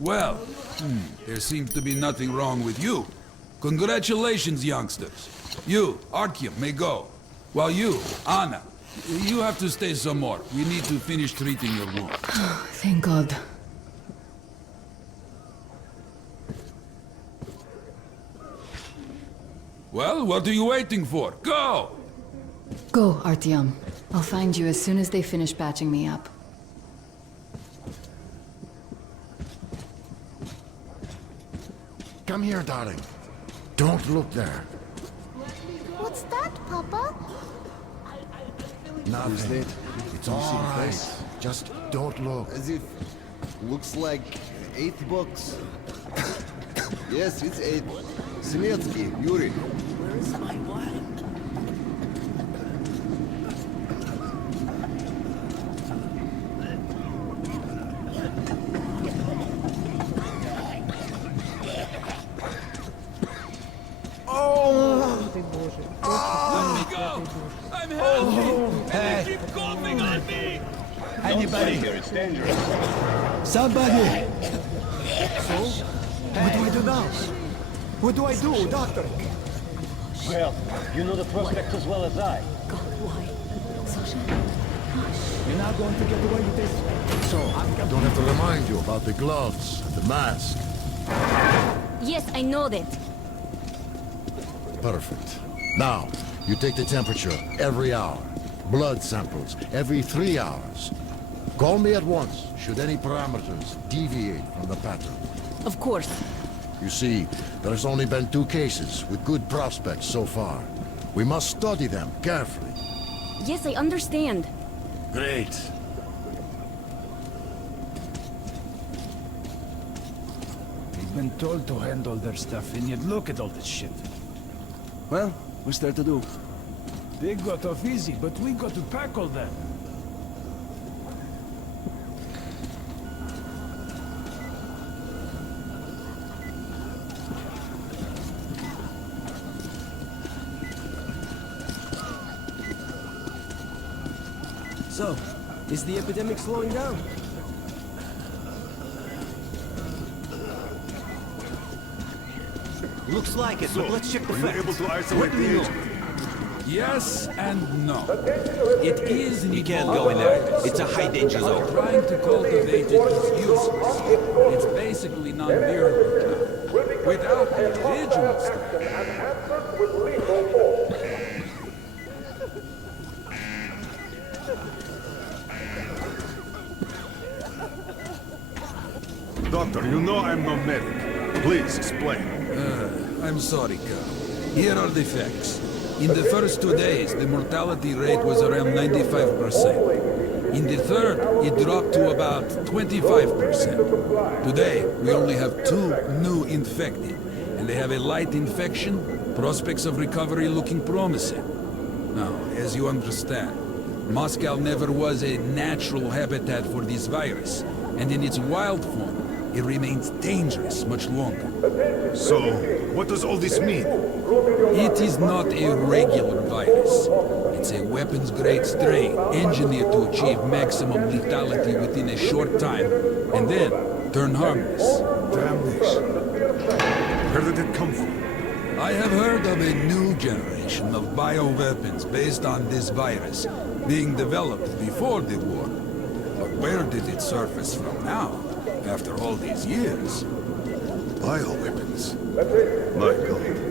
Well, there seems to be nothing wrong with you. Congratulations, youngsters. You, Artyom, may go. While you, Anna, you have to stay some more. We need to finish treating your wound. Thank God. Well, what are you waiting for? Go! Go, Artyom. I'll find you as soon as they finish patching me up. Come here, darling. Don't look there. What's that, Papa? Nothing. It's all right. Just don't look. As if... looks like 8 books. Yes, it's 8. Semetsky, Yuri. Where is my wallet? I'm healthy! And they keep coughing on me! Anybody here, it's dangerous. Somebody! So? What do I do now? What do I do, Doctor? Well, you know the prospects as well as I. God, why? Sasha? You're not going to get away with this. So, I'm I don't have to remind you about the gloves, the mask. Yes, I know that. Perfect. Now, you take the temperature every hour. Blood samples every 3 hours. Call me at once, should any parameters deviate from the pattern. Of course. You see, there's only been 2 cases with good prospects so far. We must study them carefully. Yes, I understand. Great. We've been told to handle their stuff, and yet look at all this shit. Well, what's there to do? They got off easy, but we got to tackle them. So, is the epidemic slowing down? Looks like it, but let's check the facts. Able to isolate the agent? Yes and no. It is an You can't go in there. It's a high danger zone. Trying to cultivate it is useless. It's basically non-virulent now. Without the original stuff. Doctor, you know I'm no medic. Please, explain. I'm sorry, Carl. Here are the facts. In the first 2 days, the mortality rate was around 95%. In the third, it dropped to about 25%. Today, we only have 2 new infected, and they have a light infection, prospects of recovery looking promising. Now, as you understand, Moscow never was a natural habitat for this virus, and in its wild form, it remains dangerous much longer. So, what does all this mean? It is not a regular virus. It's a weapons-grade strain engineered to achieve maximum lethality within a short time, and then turn harmless. Damn this. Where did it come from? I have heard of a new generation of bioweapons based on this virus being developed before the war. But where did it surface from now, after all these years? Bioweapons. My God.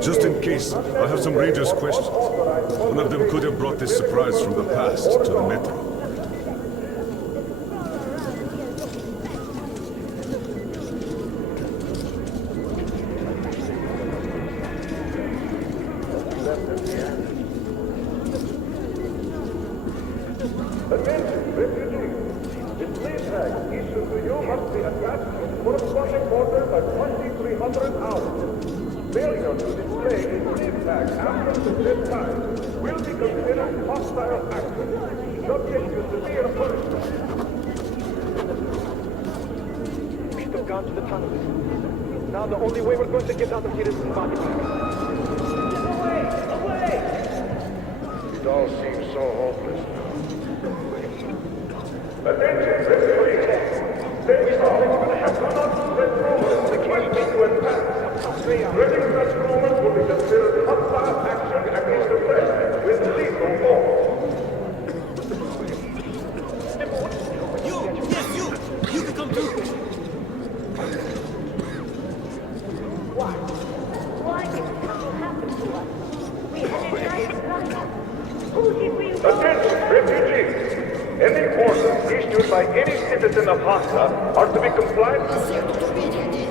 Just in case, I have some Rangers questions. One of them could have brought this surprise from the past to the Metro. Attention, refugees. This lead tag issued to you must be attached to corresponding order by 2300 hours. Failure to display a lead tag after this time will be considered hostile action, subject to severe punishment. We should have gone to the tunnels. Now the only way we're going to get out of here is in body bags. Away! Away! It all seems so hopeless now. Attention, refugees! They stop. Do not spread rumors that might make you attack. Spreading such rumors will be considered hostile action against the press with lethal force. You can come too! Why did this happen to us? We had a nice life. Who did we wrong? Attention, refugees! Any orders issued by any citizen of Hasta are to be complied with.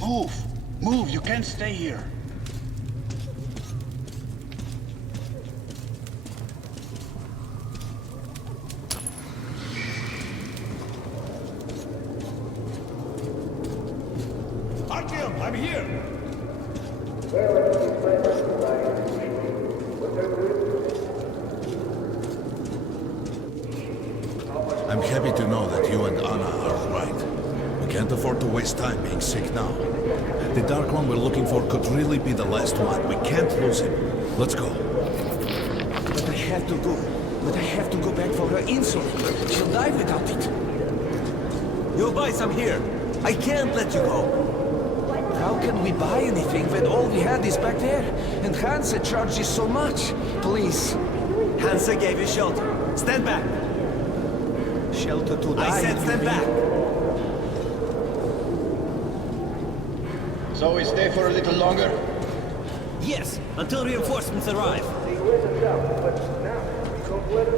Move! Move! You can't stay here! Artyom, I'm here! I'm happy to know that you and Anna are right. We can't afford to waste time being sick now. The Dark One we're looking for could really be the last one. We can't lose him. Let's go. But I have to go. But I have to go back for her insulin. She'll die without it. You'll buy some here. I can't let you go. How can we buy anything when all we had is back there? And Hansa charges so much. Please. Hansa gave you shelter. Stand back. Shelter to die. I said stand back. So we stay for a little longer? Yes, until reinforcements arrive.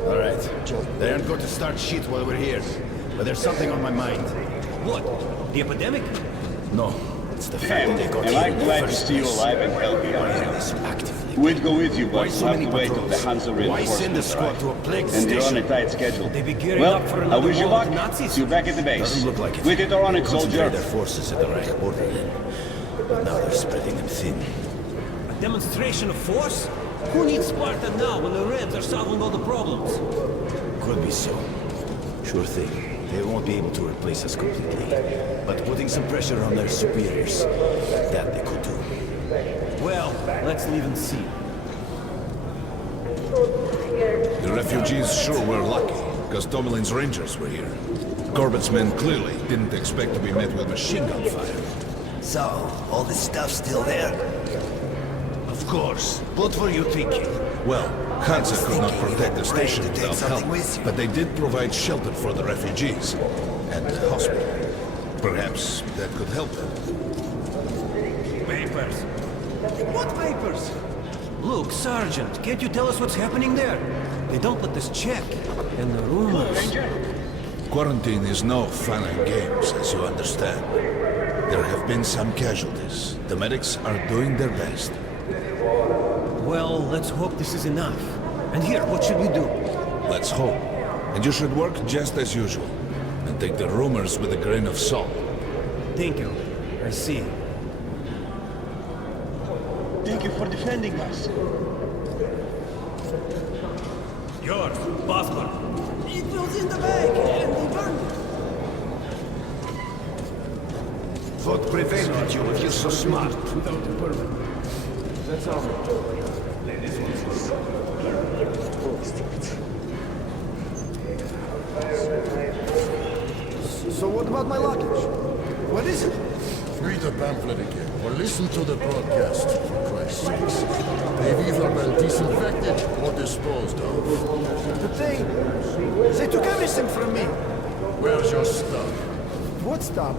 All right. They aren't going to start shit while we're here. But there's something on my mind. What? The epidemic? No, it's the fact that they got Am here I in the glad to first see you place. alive and healthy, Why Artyom. are they so actively? We'd go with you, but Why we'll so have many to wait till patrols? the Hansa Why reinforcements send a squad arrive. to a plague And you're on station? a tight schedule. They be gearing Well, up for I another wish you war luck. with the Nazis? See you back at the base. Doesn't look like it. With it or on it, Concentrate soldier. their forces at the Reich border then. But now they're spreading them thin. A demonstration of force? Who needs Sparta now when the Reds are solving all the problems? Could be so. Sure thing. They won't be able to replace us completely. But putting some pressure on their superiors, that they could do. Well, let's leave and see. The refugees sure were lucky, because Tomelin's Rangers were here. Corbett's men clearly didn't expect to be met with machine gun fire. So, all this stuff still there? Of course. What were you thinking? Well, Hansa could not protect the station without help, but they did provide shelter for the refugees, and a hospital. Perhaps that could help them. Papers. What papers? Look, Sergeant, can't you tell us what's happening there? They don't let us check. And the rumors... Quarantine is no fun and games, as you understand. There have been some casualties. The medics are doing their best. Well, let's hope this is enough. And here, what should we do? Let's hope. And you should work just as usual. And take the rumors with a grain of salt. Thank you. I see. Thank you for defending us. Yours, passport. It was in the bag, and they burned it. What prevented you if you're so smart? Without the permit. That's all. So what about my luggage? What is it? Read the pamphlet again, or listen to the broadcast, for Christ's sakes. They've either been disinfected or disposed of. But they took everything from me. Where's your stuff? What stuff?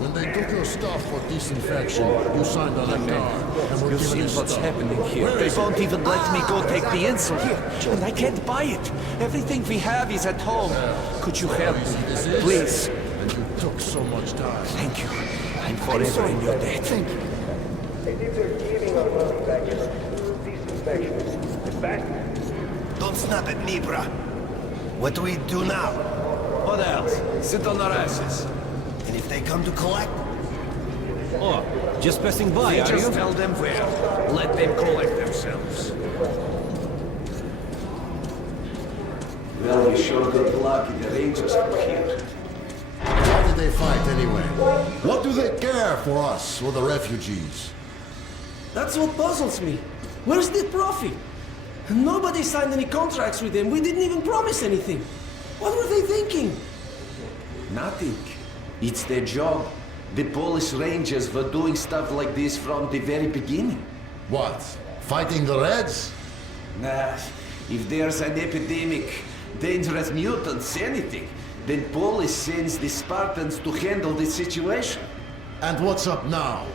When they took your stuff for disinfection, you signed on a card and were You given see his what's stuff. happening here. Where They is it? won't even let me go take the insulin. And I can't buy it. Everything we have is at home. Could you help You see me? this is? Please. And you took so much time. Thank you. I'm forever in your debt. Thank you. They think they're giving our money back in disinfection. In fact, Don't snap at me, bruh. What do we do now? What else? Sit on our asses. And if they come to collect? Oh, just passing by, You are just you? tell them where. Let them collect themselves. Well, we sure got lucky the Rangers were here. Why did they fight anyway? What do they care for us or the refugees? That's what puzzles me. Where's the profit? Nobody signed any contracts with them. We didn't even promise anything. What were they thinking? Nothing. It's their job. The Polish Rangers were doing stuff like this from the very beginning. What? Fighting the Reds? Nah, if there's an epidemic, dangerous mutants, anything, then Polish sends the Spartans to handle the situation. And what's up now?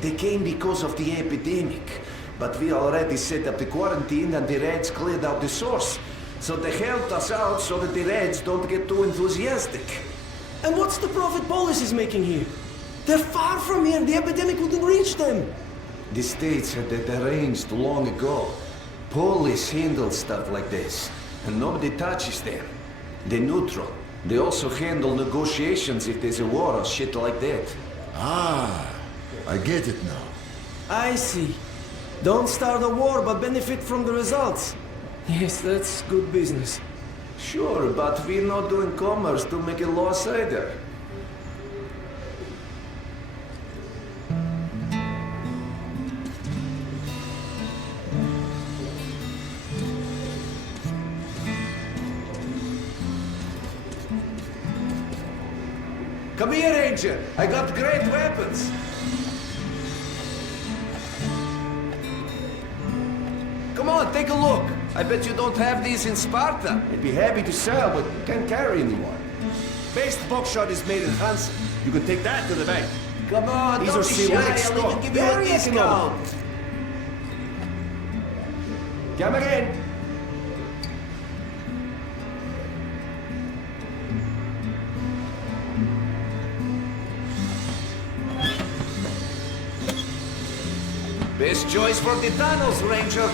They came because of the epidemic, but we already set up the quarantine and the Reds cleared out the source. So they helped us out so that the Reds don't get too enthusiastic. And what's the profit Polis is making here? They're far from here. The epidemic wouldn't reach them. The states had that arranged long ago. Police handle stuff like this, and nobody touches them. They're neutral. They also handle negotiations if there's a war or shit like that. Ah, I get it now. I see. Don't start a war, but benefit from the results. Yes, that's good business. Sure, but we're not doing commerce to make a loss either. Come here, Ranger. I got great weapons. Come on, take a look. I bet you don't have these in Sparta. I'd be happy to sell, but you can't carry anymore. Best buckshot is made in Hansen. You can take that to the bank. Come on, These don't are be select shy. I'll stock. even give you a Very discount. economical. Come again. Best choice for the tunnels, Ranger.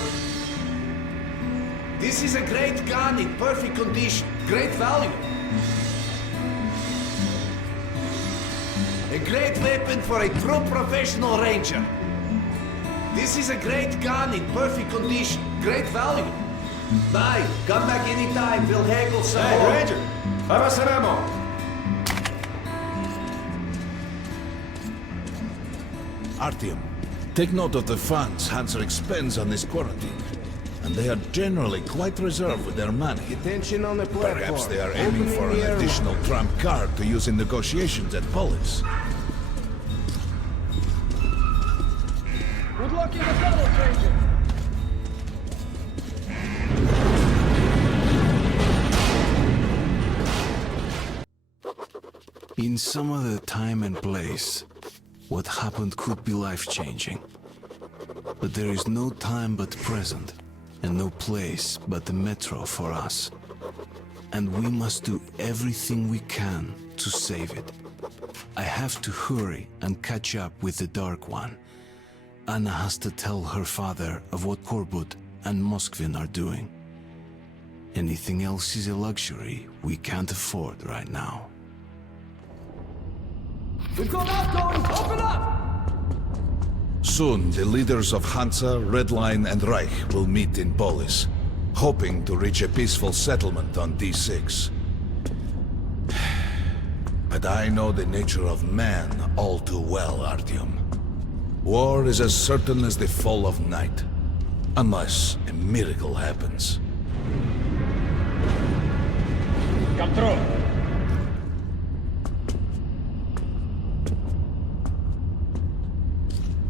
This is a great gun in perfect condition. Great value. A great weapon for a true professional ranger. This is a great gun in perfect condition. Great value. Bye. Come back anytime. We'll haggle some more. Ranger, have us some ammo. Artyom, take note of the funds Hanser expends on this quarantine. And they are generally quite reserved with their money. Attention on the platform. Perhaps they are aiming for an additional trump card to use in negotiations at Polis. Good luck in the tunnel, Ranger. In some other time and place, what happened could be life-changing. But there is no time but present, and no place but the metro for us. And we must do everything we can to save it. I have to hurry and catch up with the Dark One. Anna has to tell her father of what Korbut and Moskvin are doing. Anything else is a luxury we can't afford right now. We've got outgoing! Open up! Soon, the leaders of Hansa, Red Line, and Reich will meet in Polis, hoping to reach a peaceful settlement on D6. But I know the nature of man all too well, Artyom. War is as certain as the fall of night, unless a miracle happens. Come through.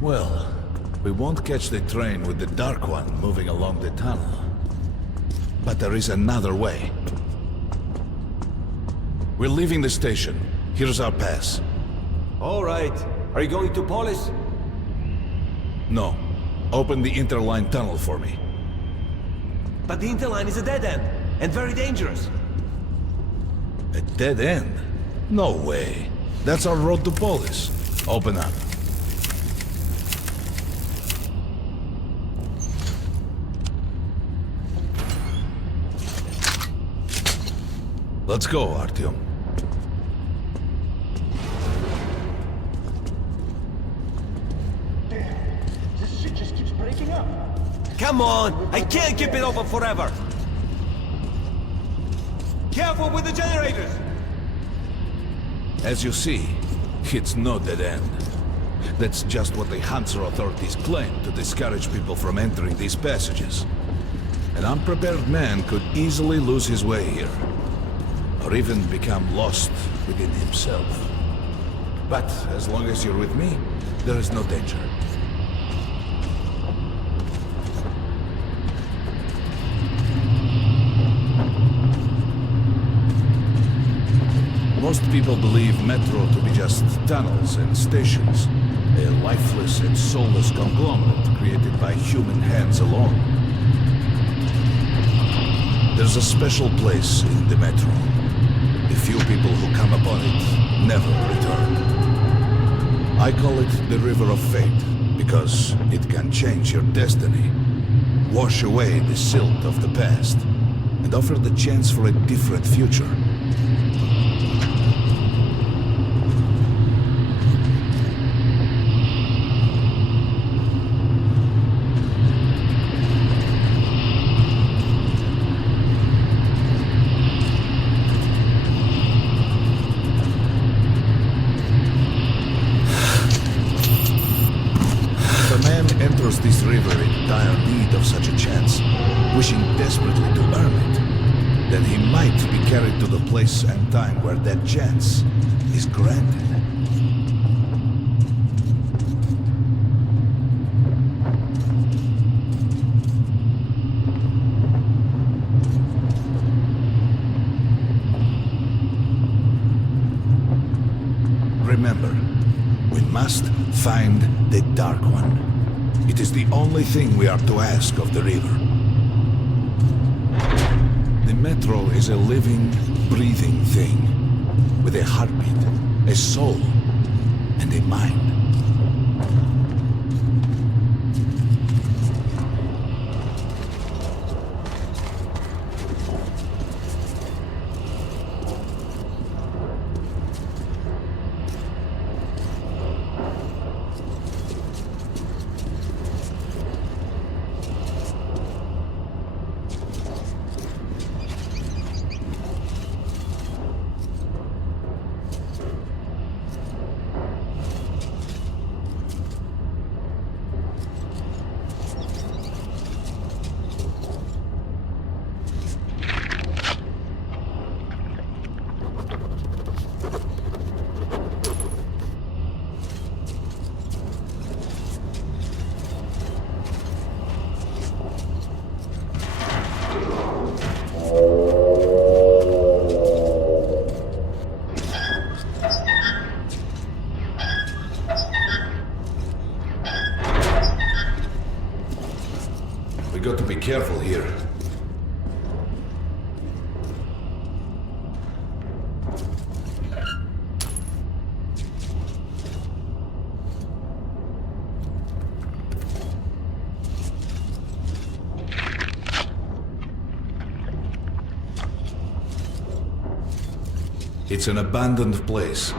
Well, we won't catch the train with the Dark One moving along the tunnel. But there is another way. We're leaving the station. Here's our pass. All right. Are you going to Polis? No. Open the interline tunnel for me. But the interline is a dead end, and very dangerous. A dead end? No way. That's our road to Polis. Open up. Let's go, Artyom. This shit just keeps breaking up. Come on! I can't keep it open forever! Careful with the generators! As you see, it's no dead end. That's just what the Hansa authorities claim to discourage people from entering these passages. An unprepared man could easily lose his way here, or even become lost within himself. But as long as you're with me, there is no danger. Most people believe Metro to be just tunnels and stations, a lifeless and soulless conglomerate created by human hands alone. There's a special place in the Metro. The few people who come upon it never return. I call it the River of Fate, because it can change your destiny, wash away the silt of the past, and offer the chance for a different future. This river in dire need of such a chance, wishing desperately to earn it, then he might be carried to the place and time where that chance is granted. Remember, we must find the Dark One. It is the only thing we are to ask of the river. The Metro is a living, breathing thing, with a heartbeat, a soul, and a mind. We got to be careful here. It's an abandoned place.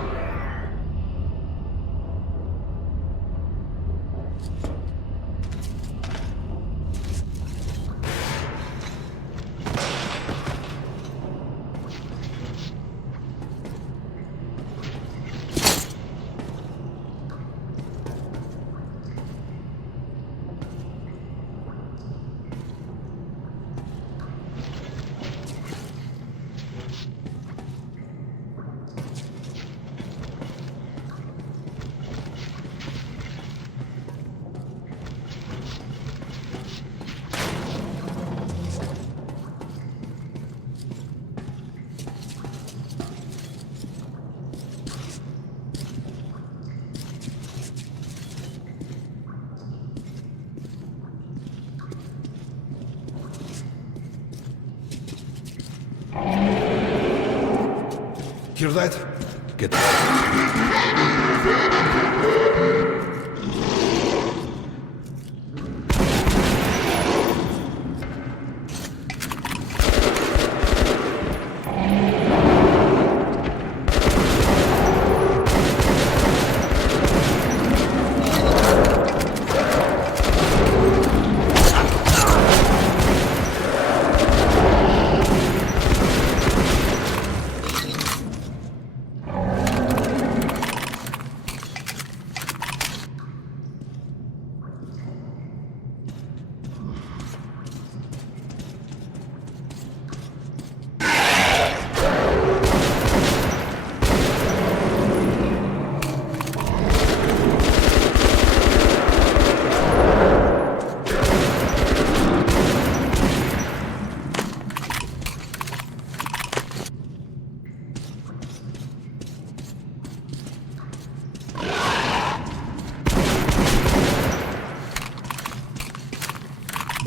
Hear that? Get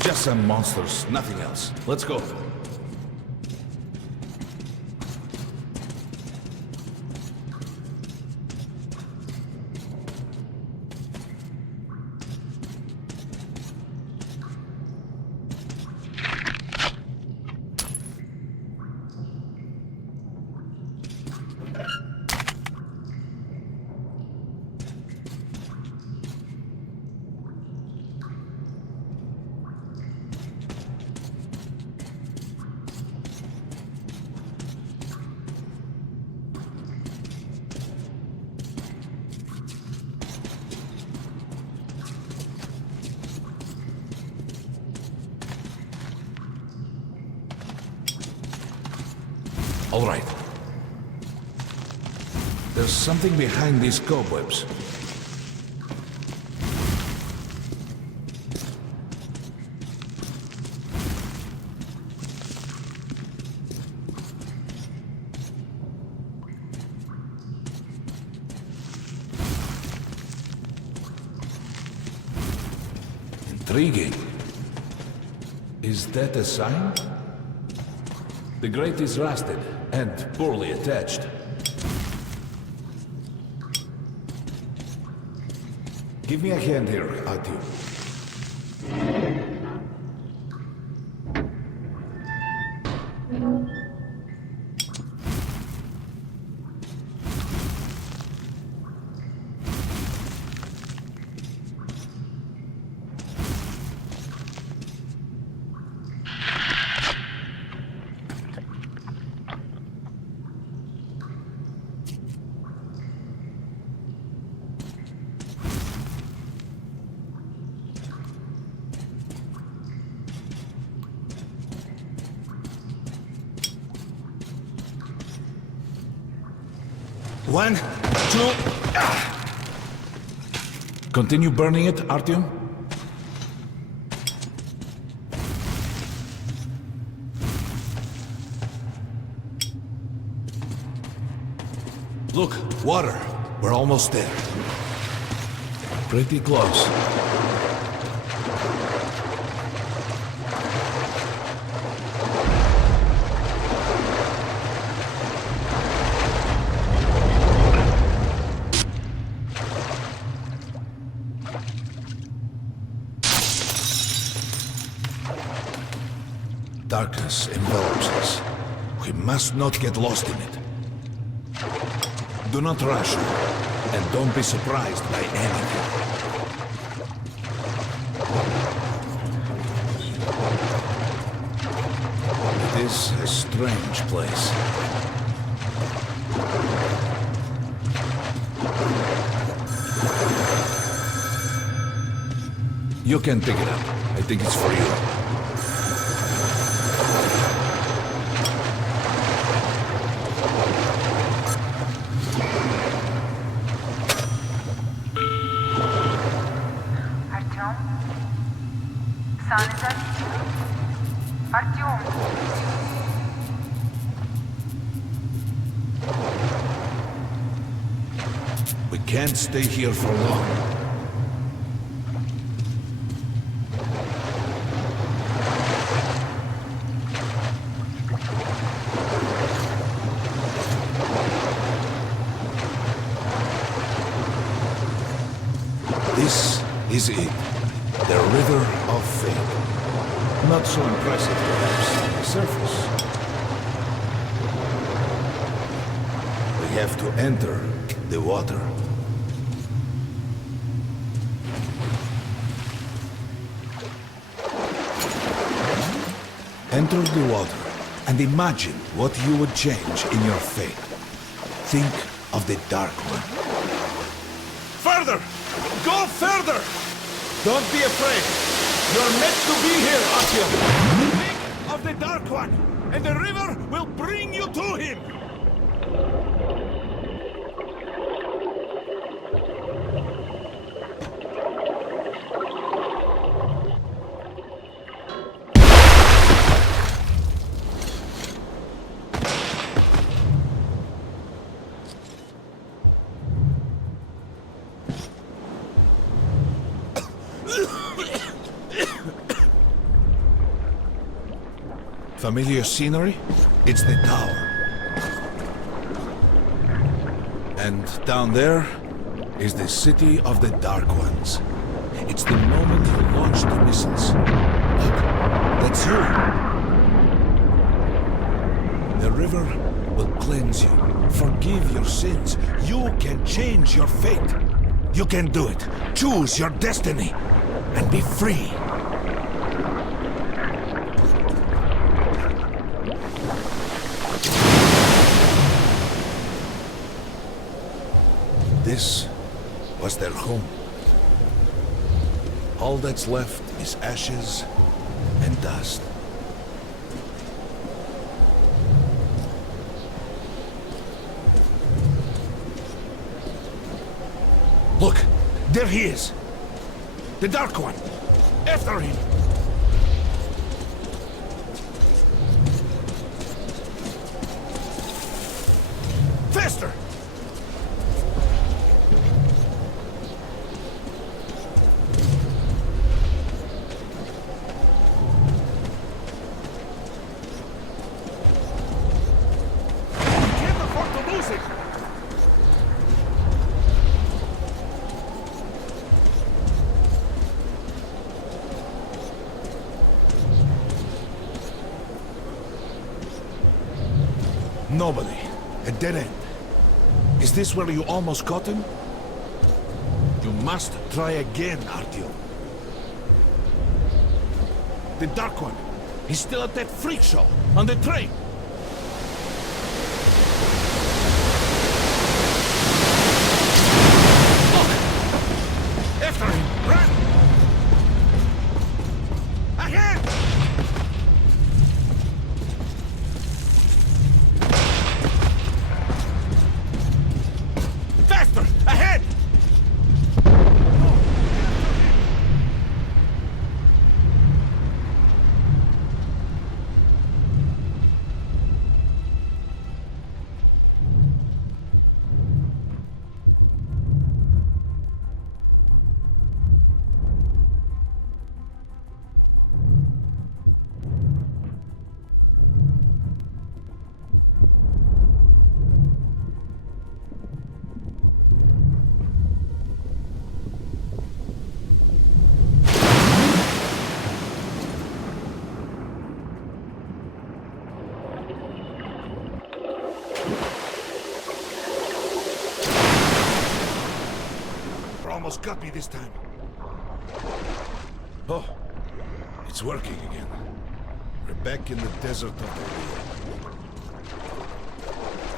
Just some monsters, nothing else. Let's go. All right. There's something behind these cobwebs. Intriguing. Is that a sign? The grate is rusted and poorly attached. Give me a hand here, Atu. One, two... Continue burning it, Artyom? Look, water. We're almost there. Pretty close. Darkness envelops us. We must not get lost in it. Do not rush, and don't be surprised by anything. It is a strange place. You can pick it up. I think it's for you. Artyom? Son, is that you? Artyom? We can't stay here for long. This is it. The River of Fate. Not so impressive, perhaps, on the surface. We have to enter the water. Enter the water and imagine what you would change in your fate. Think of the Dark One. Further! Go further! Don't be afraid. You're meant to be here, Artyom. Think of the Dark One, and the river will bring you to him. Familiar scenery? It's the tower. And down there is the city of the Dark Ones. It's the moment you launch the missiles. Look, that's you. The river will cleanse you, forgive your sins. You can change your fate. You can do it. Choose your destiny and be free. This was their home. All that's left is ashes and dust. Look, there he is. The Dark One. After him. Faster! Nobody. A dead end. Is this where you almost caught him? You must try again, Artyom. The Dark One. He's still at that freak show on the train. Look! After him! Run! Ahead! Faster! Ahead! almost got me this time. Oh, it's working again. We're back in the desert of the Real.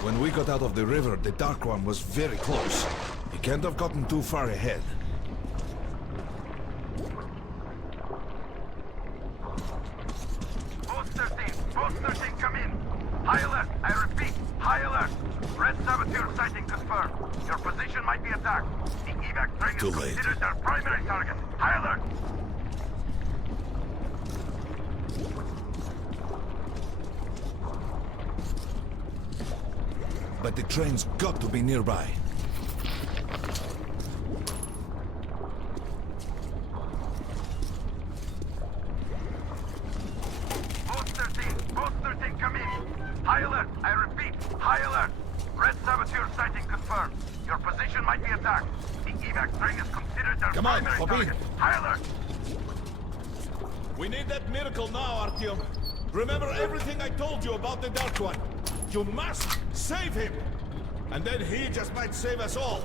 When we got out of the river, the Dark One was very close. He can't have gotten too far ahead. Post 13, come in. High alert, I repeat, high alert. Red saboteur sighting confirmed. Your position might be attacked. The evac train is considered their primary target. High alert. But the train's got to be nearby. Post 13, come in. High alert, I repeat, high alert. Red saboteur sighting confirmed. Your position might be attacked. The evac train is considered their primary target. High alert. We need that miracle now, Artyom. Remember everything I told you about the Dark One. You must save him! And then he just might save us all.